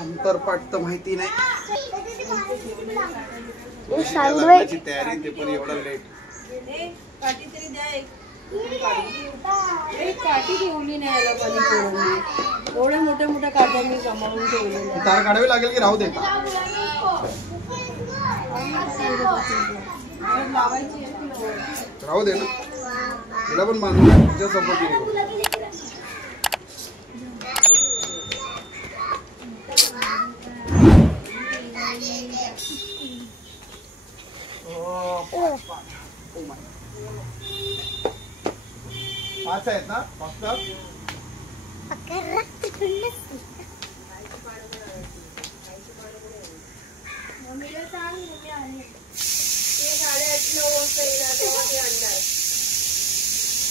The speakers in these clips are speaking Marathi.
अंतरपाठ तर माहिती नाही. तयारी ते पण एवढा लेट. काठी तरी द्या एक. काठी ठेवली नाही एवढ्या मोठ्या मोठ्या काठ्या मी सांभाळून ठेवलेल्या. तार काढावी लागेल की राहू दे? राहू दे ना, तिला पण बांधून तुझ्या सपोर्ट. पाच आहेत ना फक्त.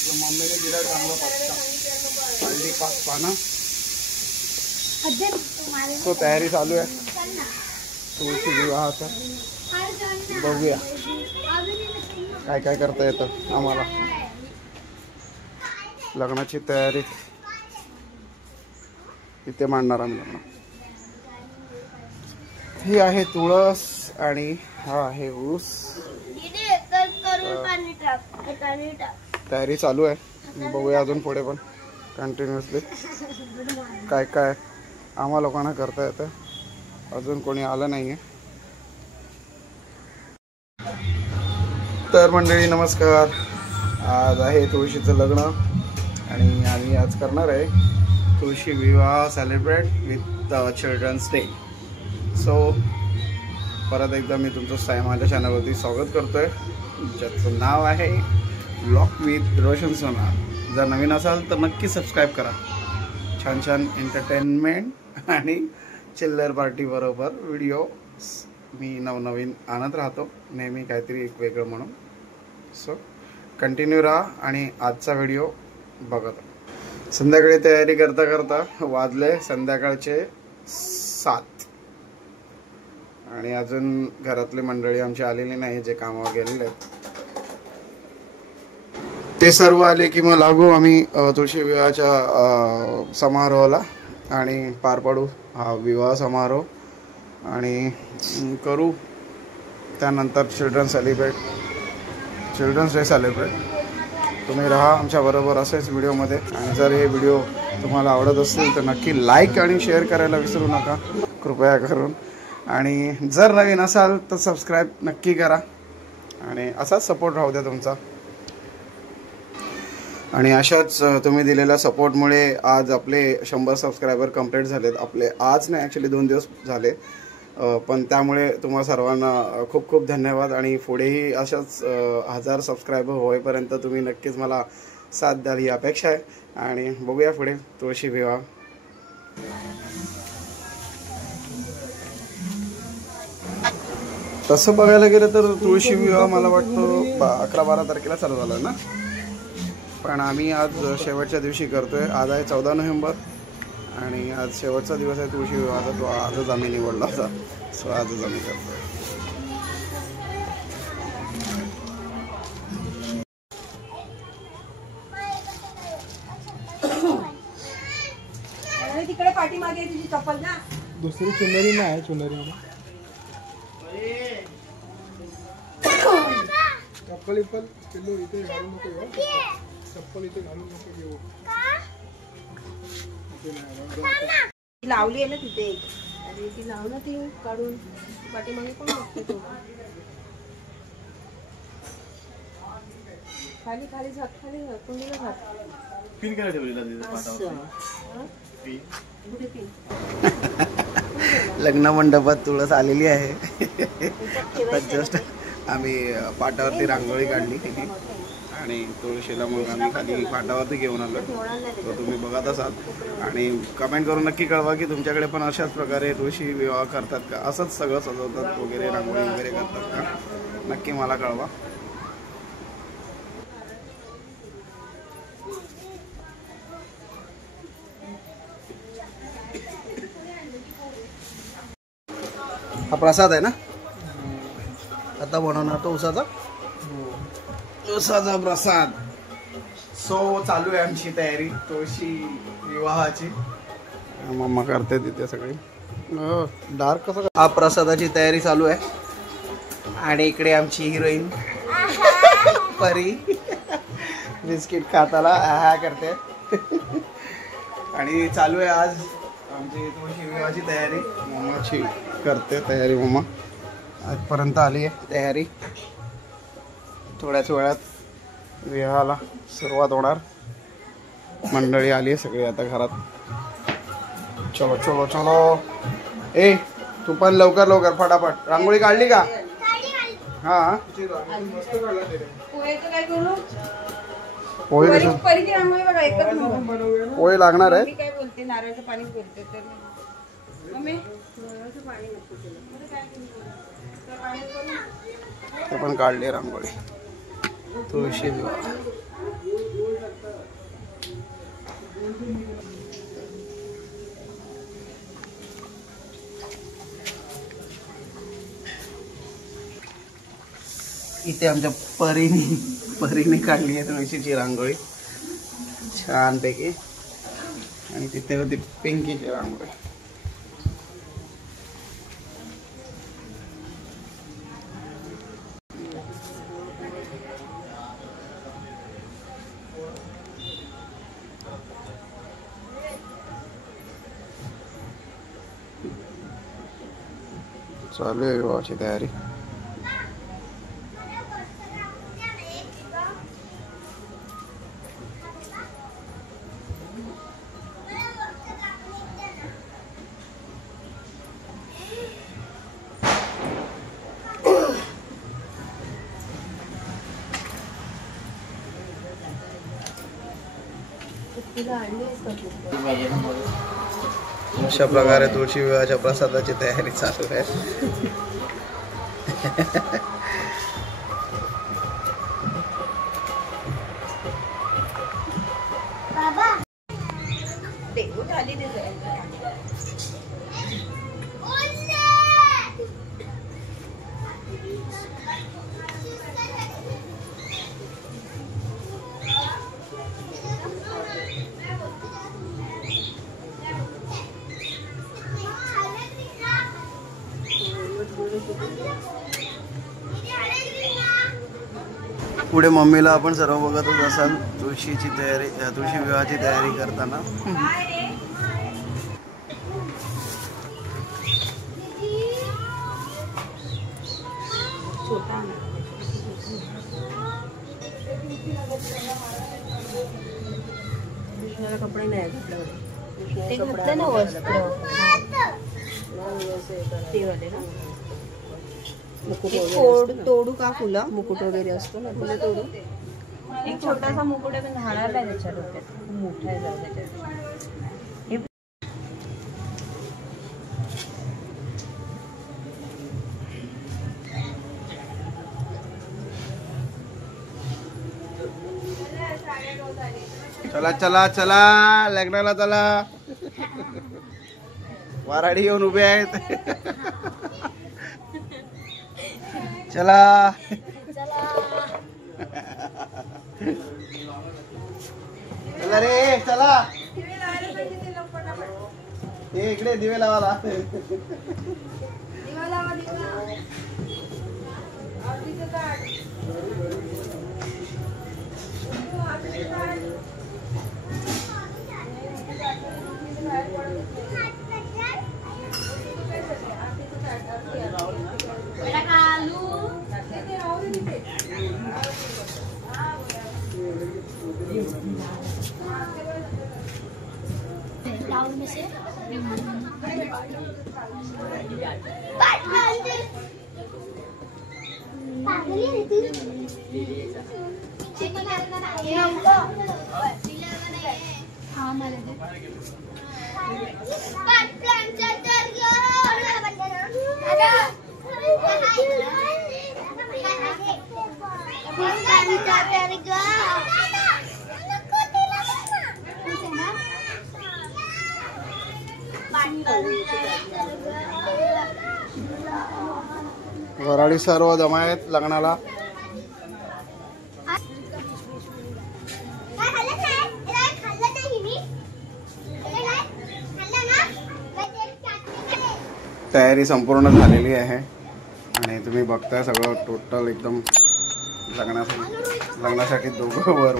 मम्मीने दिला चांगला पत्ता. हल्ली पास्ता ना. तो तयारी चालू आहे तुळशी विवाहाचा. बघूया काय काय करता येतं आम्हाला. लग्नाची तयारी इथे मांडणार आम्ही लग्न. ही आहे तुळस आणि हा आहे ऊस. तयारी चालू आहे. बघूया अजून पुढे पण कंटिन्युअसली काय काय आम्हा लोकांना करता येतं. अजून कोणी आलं नाहीये. तर मंडळी नमस्कार. आज आहे तुळशीचं लग्न आणि आम्ही आज करणार आहे Tulsi Vivah celebrate with children's day. So परत एकदा मी तुमचं माझ्या चॅनलवरती स्वागत करतोय, ज्याचं नाव आहे ब्लॉग विथ रोशन सोना. जर नवीन असाल तर नक्की सबस्क्राईब करा. छान छान एंटरटेनमेंट आणि चिल्लर पार्टी बरोबर व्हिडिओ मी नवनवीन आणत राहतो नेहमी, काहीतरी एक वेगळं म्हणून. सो कंटिन्यू राहा आणि आजचा व्हिडिओ बघत. संध्याकाळी तयारी करता करता वाजले संध्याकाळचे 7 आणि अजून घरातली मंडळी आमची आलेली नाही, जे कामावर गेलेले आहेत. ते सर्व आले की मग लागू आम्ही तुळशी विवाहाच्या समारोहाला आणि पार पाडू हा विवाह समारोह आणि करू त्यानंतर चिल्ड्रन्स डे सेलिब्रेट. तुम्ही राहा आमच्याबरोबर असेच व्हिडिओमध्ये. आणि जर हे व्हिडिओ तुम्हाला आवडत असतील तर नक्की लाईक आणि शेअर करायला विसरू नका कृपया करून. आणि जर नवीन असाल तर सबस्क्राईब नक्की करा आणि असाच सपोर्ट राहू द्या तुमचा. आणि अशाच तुम्ही दिलेल्या सपोर्टमुळे आज आपले 100 सबस्क्रायबर कंप्लीट झालेत. आपले आज नाही, ॲक्च्युली 2 दिवस झाले, पण त्यामुळे तुम्हा सर्वांना खूप खूप धन्यवाद. आणि पुढेही अशाच 1000 सबस्क्रायबर होईपर्यंत तुम्ही नक्कीच मला साथ द्याल ही अपेक्षा आहे. आणि बघूया पुढे तुळशी विवाह. तसं बघायला गेलं तर तुळशी विवाह मला वाटतं 11-12 तारखेला चालू झाला ना, पण आम्ही आज शेवटच्या दिवशी करतोय. आज आहे 14 नोव्हेंबर आणि आज शेवटचा दिवस आहे तुळशी विवाहाचा. तो आजच आम्ही निवडला होता, सो आजच आम्ही करतोय. तिकडे पाठीमागे तुझी चप्पल ना, दुसरी चुनरी नाही. चुनरी चप्पल इथे घालू नको येऊ. चप्पल इथे घालू नको घेऊ. लावली आहे ना तिथे, अरे ती लाव ना, ती काढून पाठीमागे कोण बघते तो. खाली खाली झाक, खाली कुंडीला झाक. पिन काय ठेवलेला लग्न मंडपात तुळस आलेली आहे. जस्ट आम्ही पाटावरती रांगोळी काढली आणि तुळशीला मग आम्ही खाली पाटावरती घेऊन आलो. तो तुम्ही बघत असाल आणि कमेंट करून नक्की कळवा की तुमच्याकडे पण अशाच प्रकारे तुळशी विवाह करतात का, असंच सगळं सजवतात वगैरे, रांगोळी वगैरे करतात का, नक्की मला कळवा. हा प्रसाद आहे ना आता बनवणार तो उसाचा प्रसाद. सो चालू आहे आमची तयारी तुळशी विवाहाची. मम्मा करते तिथे सगळी. डार्क कसं. हा प्रसादाची तयारी चालू आहे आणि इकडे आमची हिरोईन परी बिस्किट खाताला हा करते. आणि चालू आहे आज आमची तुळशी विवाहाची तयारी. मम्माची करते तयारी. मम्मा आजपर्यंत आली आहे तयारी. थोड्याच वेळात विवाहाला सुरुवात होणार. मंडळी आली आहे सगळी आता घरात. चलो चलो चलो. ए तू पण लवकर लवकर फटाफट. रांगोळी काढली का? हा पोहे कसं पोहे लागणार आहे. काय बोलते नारळाचं पाणी बोलते तर ते पण काढली रांगोळी. तुळशी विवाह इथे आमच्या परीने काढली आहे तुळशीची रांगोळी छानपैकी. आणि तिथे होती पिंकीची रांगोळी. चालू आहे विवाहाची तयारी. अशा प्रकारे तुळशी विवाहाच्या प्रसादाची तयारी चालू आहे. पुढे मम्मीला आपण सर्व बघतच असाल तुळशीची तयारी तुळशी विवाहाची तयारी करताना. कपडे नाही घातले ना वस्त्र ते वाले ना. तोडू का फुलं? मुकुट वगैरे असतो ना फुलं तोडू. एक छोटासा मुकुट आहे पण घालायला आहे त्याच्या डोक्यात. खूप मोठा आहे त्याच्यात. चला चला चला लग्नाला चला. वराडी येऊन उभे आहेत. चला चला रे चला. हे इकडे दिवे लावाला. वराडी सर्व जमा आहेत लग्नाला. तयारी संपूर्ण झालेली आहे आणि तुम्ही बघताय सगळं टोटल एकदम लग्नासाठी दोघं वर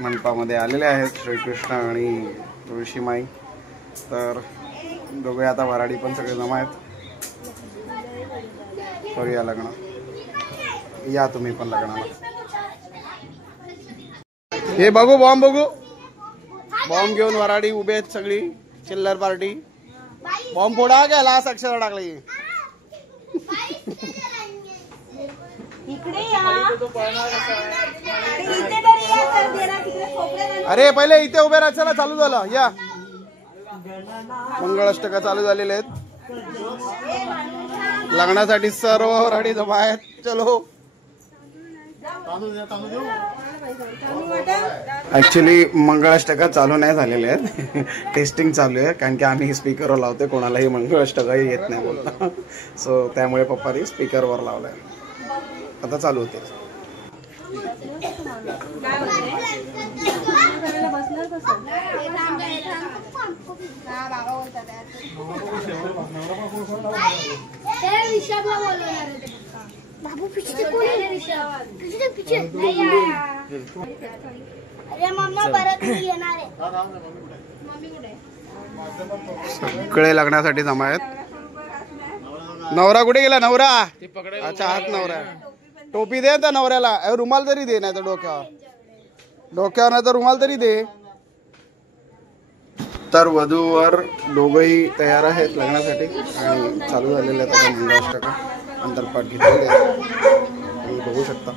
मंडपामध्ये आलेले आहेत, श्रीकृष्ण आणि तुळशीमाई. तर दोघे आता वराडी पण सगळे जमा आहेत. करूया लग्न, या तुम्ही पण लग्नाला. हे बघू बॉम्ब, बघू बॉम्ब घेऊन वराडी उभे आहेत सगळी चिल्लर पार्टी. बॉम्ब फोडा काय लास्ट अक्षर टाकली. अरे पहिले इथे उभे राहा, चला चालू झालं. या मंगळाष्टका चालू झालेले आहेत. लग्नासाठी सर्व वराडी जमा आहेत. चलो. ऍक्च्युली मंगळाष्टका चालू नाही झालेले आहेत, टेस्टिंग चालू आहे. कारण की आम्ही स्पीकरवर लावतोय, कोणालाही मंगळाष्टकाही येत नाही बोलता. सो त्यामुळे पप्पानी स्पीकरवर लावलाय. आता चालू होते. सगळे लग्नासाठी जमा आहेत. नवरा कुठे गेला? नवरा अच्छा हात नवरा. टोपी दे त्या नवऱ्याला, रुमाल तरी दे, नाही तर डोक्यावर नाही तर रुमाल तरी दे. तर वधूवर दोघंही तयार आहेत लग्नासाठी आणि चालू झालेले आहेत आता मंगळाष्टका. अंतरपाठ घेतलेले तुम्ही बघू शकता.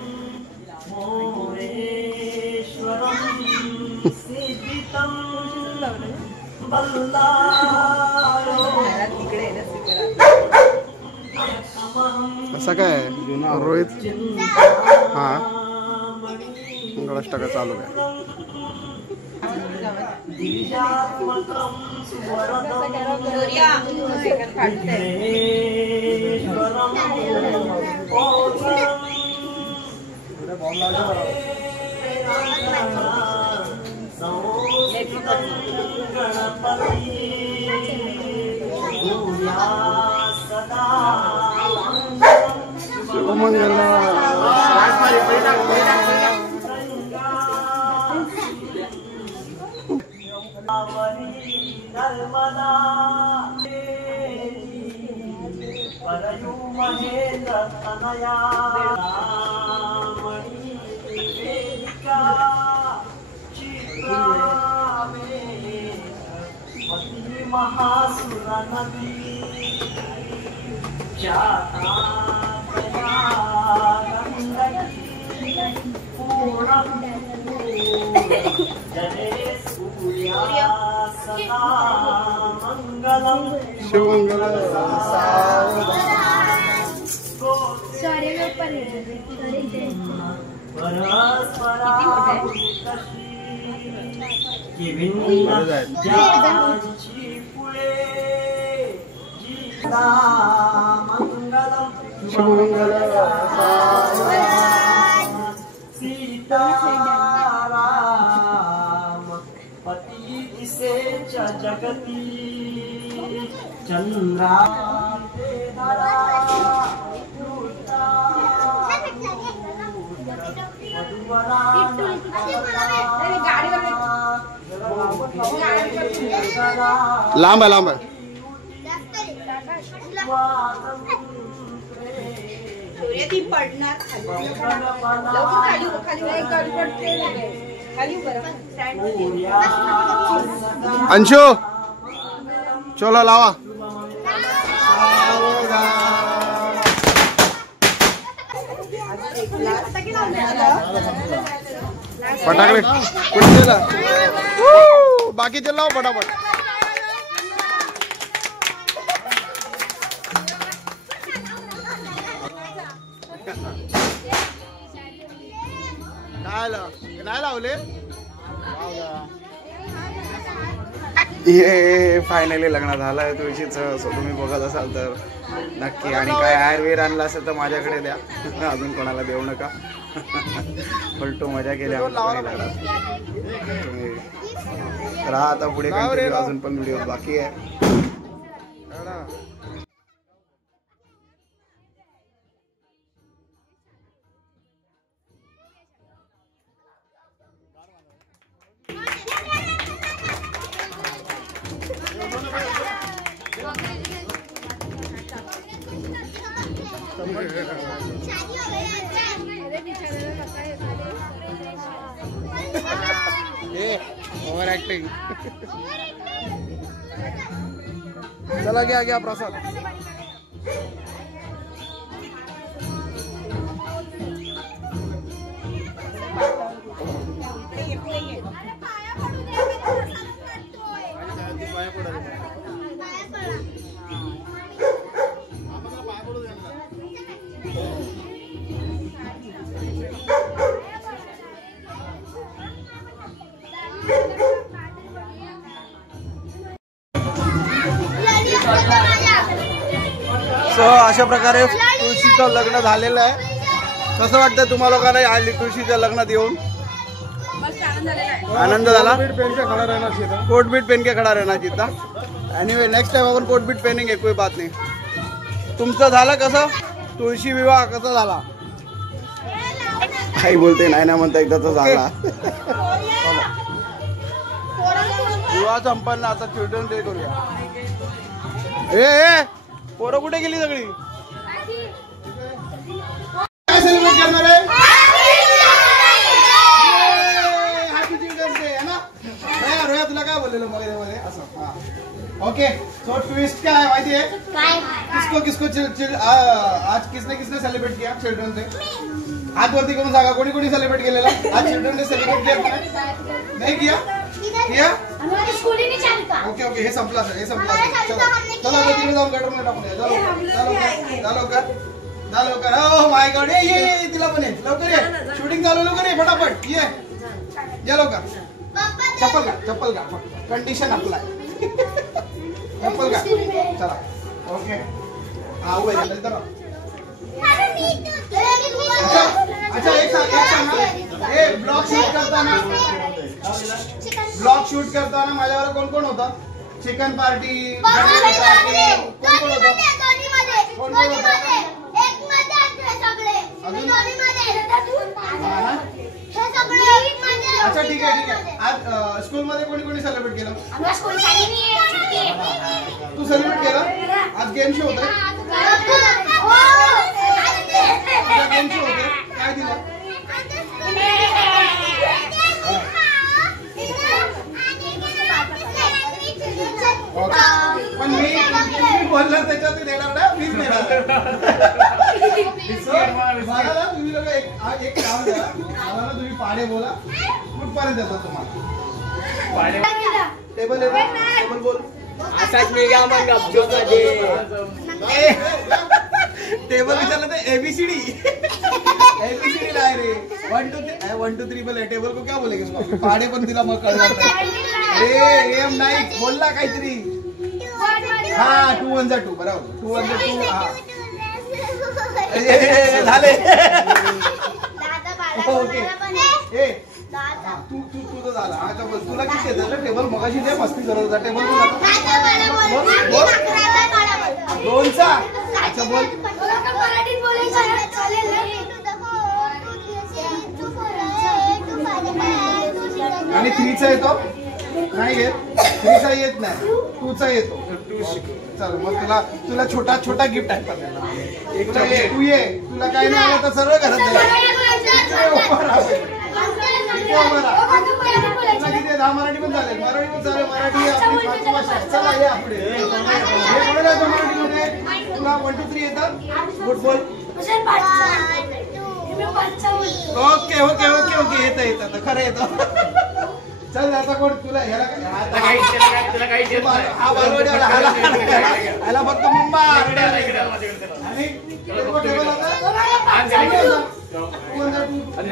असं काय रोहित? हा मंगळाष्टका चालू आहे. जगती चंद्रा लांब लांब अंशु चलो लावा. फटाकडे कुठे गेला? बाकीचे लाव फटाफट. नाही लावले. हे फायनली लग्न झालंय तुळशीचं. सो तुम्ही बघत असाल तर नक्की. आणि काय आयुर्वेद आणला असेल तर माझ्याकडे द्या, अजून कोणाला देऊ नका. फलटू मजा केली तुम्ही. राहा आता पुढे, अजून पण व्हिडिओ बाकी आहे. Over acting. चला घ्या घ्या प्रसाद. सो अशा प्रकारे तुळशीचं लग्न झालेलं आहे. कसं वाटतं तुम्हाला लोकांना या तुळशीच्या लग्नात येऊन? आनंद झाला. कोट बीट पेन के खड़ा रहना चिता. एनीवे नेक्स्ट टाइम आपण कोट बीट पेनेंगे, कोई बात नाही. तुमचं झालं कसं तुळशी विवाह कसा झाला? काही बोलते नाही ना म्हणता एकदाचा झाला. विवाह संपन्न. आता चिल्ड्रन डे करूया. ए पोरं कुठे गेली सगळी? काय सेलिब्रेट करणार आहे? हॅपी चिल्ड्रन्स डे है ना. रोया तुला काय बोललेलं मध्ये असं? ओके. सो ट्विस्ट क्या है माहिती है? किसको किसको आज किसने किसने सेलिब्रेट किया चिल्ड्रन डे? हात वरती करून सांगा. कोणी कोणी सेलिब्रेट केलेला आज चिल्ड्रन डे? सेलिब्रेट किया नाही किया? किया? Okay okay. हे संपला सर, हे संपला. चला तिकडे जाऊन गटरमध्ये टाकून द्या. लवकर. हो माय गॉड. ये तिला पण ये लवकर. ये शूटिंग चालू लवकर. ये फटाफट ये लवकर. चप्पल का कंडिशन अप्लाय. चप्पल का चला. ओके. हा उभे झाले. अच्छा एक सांगा. ब्लॉग शूट करताना माझ्यावर कोण कोण होता? चिकन पार्टी, कोण कोण होतं? अच्छा ठीक आहे. आज स्कूल मध्ये कोणी कोणी सेलिब्रेट केलं? तू सेलिब्रेट केलं? आज गेम शो होते. गेम शो होते. काय दिलं? पण मी बोलणार त्याच्यात देणार ना. मीच देणार. मला ना तुम्ही लोक एक काम करा. मला ना तुम्ही पाडे बोला. कुठपर्यंत येतात तुम्हाला? टेबल बोल. असाच मी घ्या मग टेबल विचारलं तर एबीसीडी नाही रे. 1 2 3 बोले. टेबल को क्या बोलेगे? पाडे पण तिला मग कळणार. अरे एम नाही बोलला काहीतरी. हा 2 1 2 बरोबर. 2 1 2 झाले. ओके. तू तर झाला. अच्छा बोल. तुला किती येतं टेबल? मगाशी दे मस्ती करत होता. टेबल तुला 2चा. अच्छा बोल. आणि 3चा येतो नाही येत. 3चा येत नाही. 2चा येतो. चल मग तुला छोटा गिफ्ट आहे. तू ये. तुला काही नाही आलं तर सरळ घरात जाईल. मराठी पण चालेल. मराठी आपली मातृभाषा. चला ये पुढे. मराठीमध्ये तुला 1 2 3 येतं. फुटबॉल. ओके येतं खरं येतं. चल आता कोण तुला ह्याला फक्त मुंबा. आणि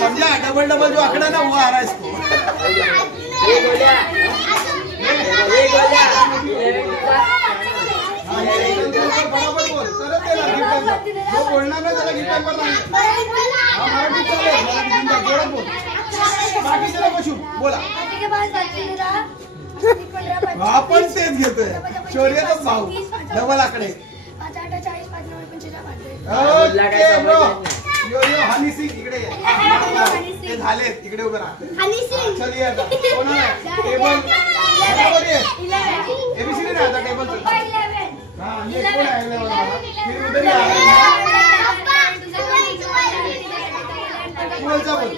समझा डबल जो आंकड़ा ना वो आ रहा है इसको. बराबर बोल. जो बोलणार ना त्याला गिफ्ट बोल. बाकी त्याला बसू बोला. आपण तेच घेतोय. शौर्याचाच भाऊ डबल आकडे. Okay bro. Yo yo Honey Singh इकडे ये. ते झाले तिकडे उभे राहा. चल ये आता. कोण आहे टेबल बरोबर आहे. एबीसीडी नाही आता टेबल चल. हां ये कोण आहे 11 वाला. फिर उधर ही आ. बोलचा बोल.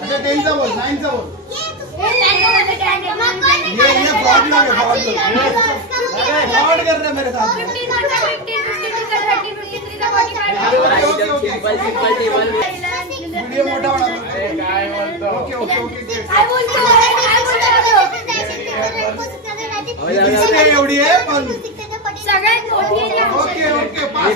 अच्छा 10 चा बोल 9 चा बोल. ये फ्रॉड लोग है फ्रॉड लोग. फ्रॉड कर रहे हैं मेरे साथ. वीडियो मोठा बना. Okay okay okay. एवढी आहे पण सगळ्यात मोठी. Okay okay pass.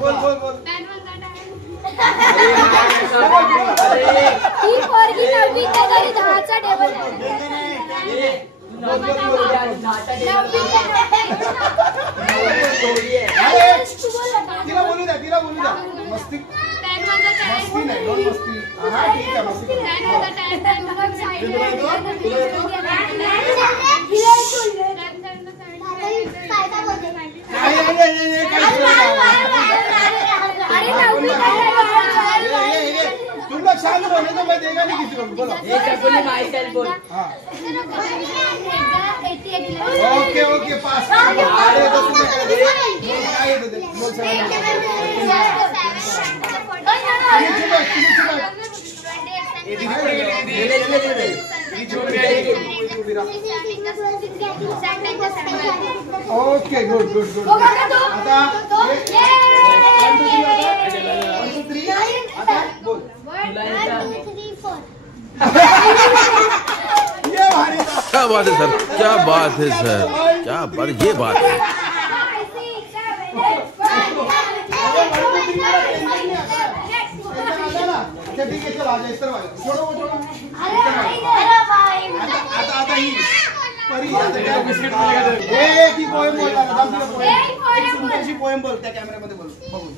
बोल बोल बोल. ही पोरगी 9वी चा तरी 10चा टेबल आहे. तिला बोलू द्या तिला बोलू द्या. मस्ती मस्ती नाही डोंट मस्ती. हा ठीक आहे मस्ती. तुम लोग शांत रहो नहीं तो मैं देगा नहीं किसी को. बोलो okay okay pass. Okay good good good. आता 1 2 3 आता बोल. 1 2 3 4. ये भारी. क्या बात है सर, क्या बात है सर, क्या बात, ये बात है. अच्छा ठीक है चलो आ जाओ इस तरफ आ जाओ. छोड़ो वो छोड़ो. आता ही परी एक ही पोएम बोलला ना. एक सुंदरशी पोएम बोल त्या कॅमेऱ्यामध्ये बोल बघू.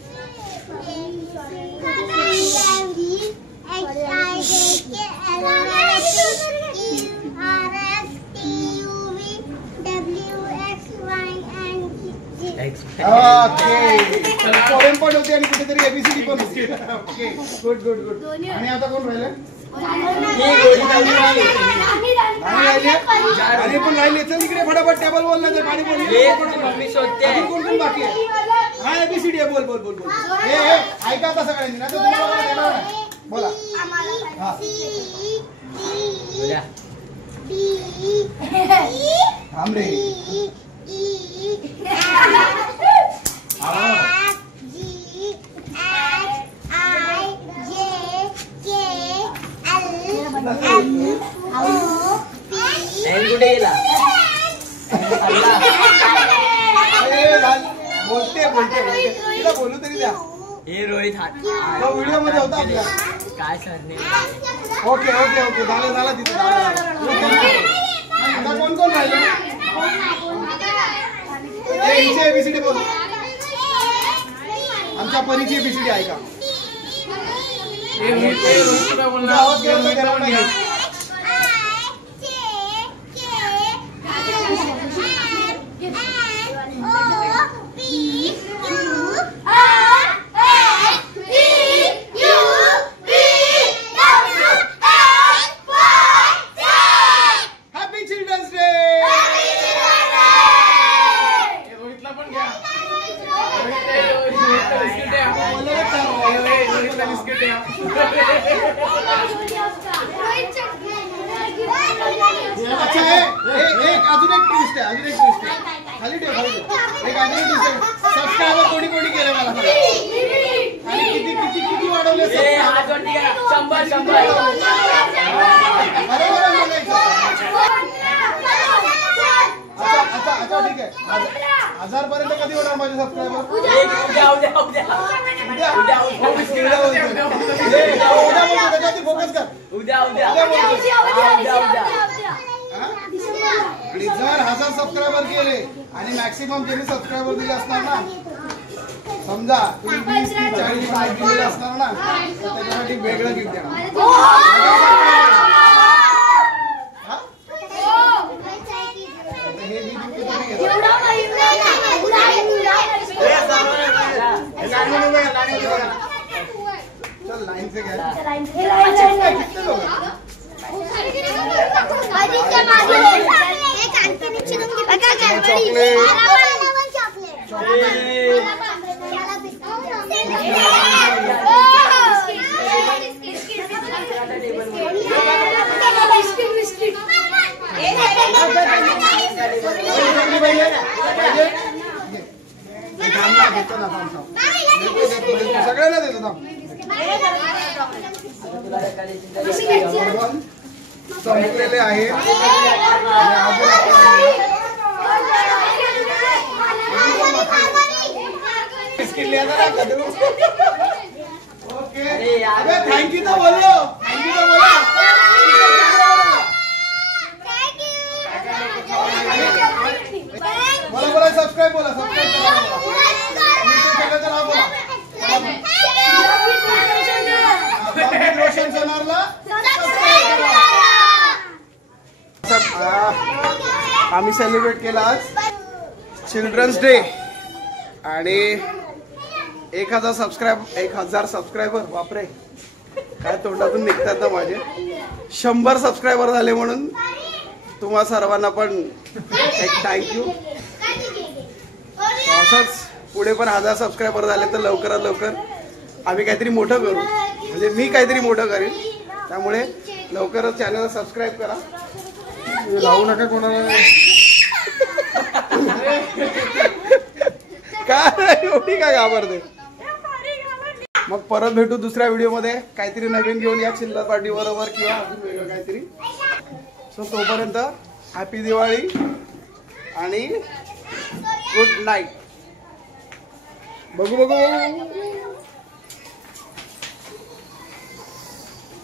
ओके पोएम पण होते आणि कुठेतरी एबीसीडी पण होती. Okay good good good. आणि आता कोण राहिलं. आणि पण राहिले. चल इकडे फटाफट टेबल बोल ना. पाणी बोल. कोण कोण बाकी आहे. हा एबीसीडी आहे. बोल बोल बोल बोल. हे ऐका आता सगळ्यांनी ना. बोला हा. थांब रे. बोलते बोलते तिला बोलू तरी द्या. हे रोहित तो व्हिडिओ मध्ये होता आपल्या. काय सर नाही. ओके ओके ओके झालं झालं तिथे. आता कोण कोण राहिलं. हिची एबीसीडी बोल. आमच्या परीची एबीसीडी ऐका. आवाज केला नाही. अच्छा एक अजून एक ट्विस्ट आहे. खाली ठेव खाली ठेव. एक अजून एक ट्विस्ट आहे. सबस्क्रायबर कोणी कोणी केले मला सांगा. आणि किती किती किती वाढवले. 100 बरोबर अच्छा ठीक आहे. 1000 पर्यंत कधी होणार माझे सबस्क्रायबर. फोकस कर. उद्या आणि जर 1000 सबस्क्रायबर केले आणि मॅक्सिमम ज्यांनी सबस्क्रायबर दिले असणार ना समजा तुम्ही 20-40 बाईक दिलेले असणार ना, त्याच्यासाठी वेगळं गिफ्ट देणार. हे मी चल लाईन से घ्या. सगळ्यांना देतो ना. संपलेले आहे. बिस्किट लिया था ओके. अबे थैंक यू तो बोलो. थैंक यू तो बोलो. बोला बोला सब्सक्राइब बोला. सब्सक्राइब करा बोला. रोशन सोनारला आम्ही सेलिब्रेट केला आज चिल्ड्रन्स डे आणि 1000 सबस्क्रायबर. बापरे काय तोंडातून निघतात ना माझे. 100 सबस्क्रायबर झाले म्हणून तुम्हा सर्वांना पण एक थँक्यू. असंच पुढे पण 1000 सबस्क्रायबर झाले तर लवकरात लवकर आम्ही काहीतरी मोठं करू. म्हणजे मी काहीतरी मोठं करीन. त्यामुळे लवकरच चॅनलला सबस्क्राईब करा. लावू नका कोणाला. काय एवढी काय घाबरते. मग परत भेटू दुसऱ्या व्हिडिओमध्ये काहीतरी नवीन घेऊन या चिल्लर पार्टी बरोबर किंवा अजून वेगळं काहीतरी. सो तोपर्यंत हॅपी दिवाळी आणि गुड नाईट. बघू.